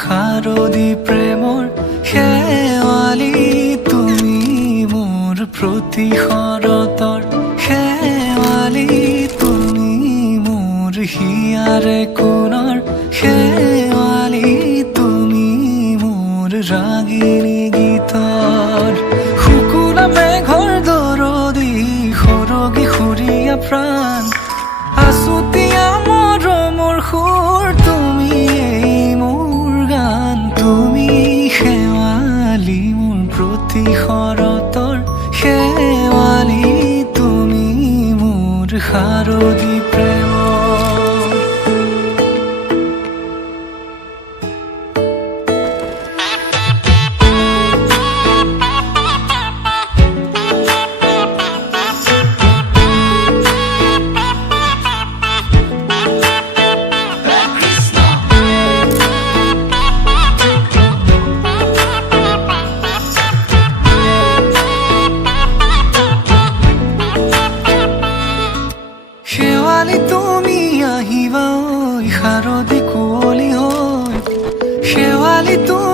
শাৰদী প্ৰেমৰ শেৱালি তুমি মোৰ প্ৰতি শৰতৰ শেৱালি তুমি মোৰ হিয়াৰে কোণৰ শেৱালি তুমি মোৰ ৰাগিনী গীতৰ শুকুলা মেঘৰ দৰদি সৰগী সুৰীয়া প্ৰাণ আছুতীয়া মৰমৰ সুৰ তুমি মোৰ গান তুমি শেৱালি মোৰ প্ৰতি শৰতৰ শেৱালি তুমি মোৰ শাৰদী প্ৰেমৰ শেৱালি তুমি আহিবা ঐ শাৰদী কুঁৱলী হৈ শেৱালি তুমি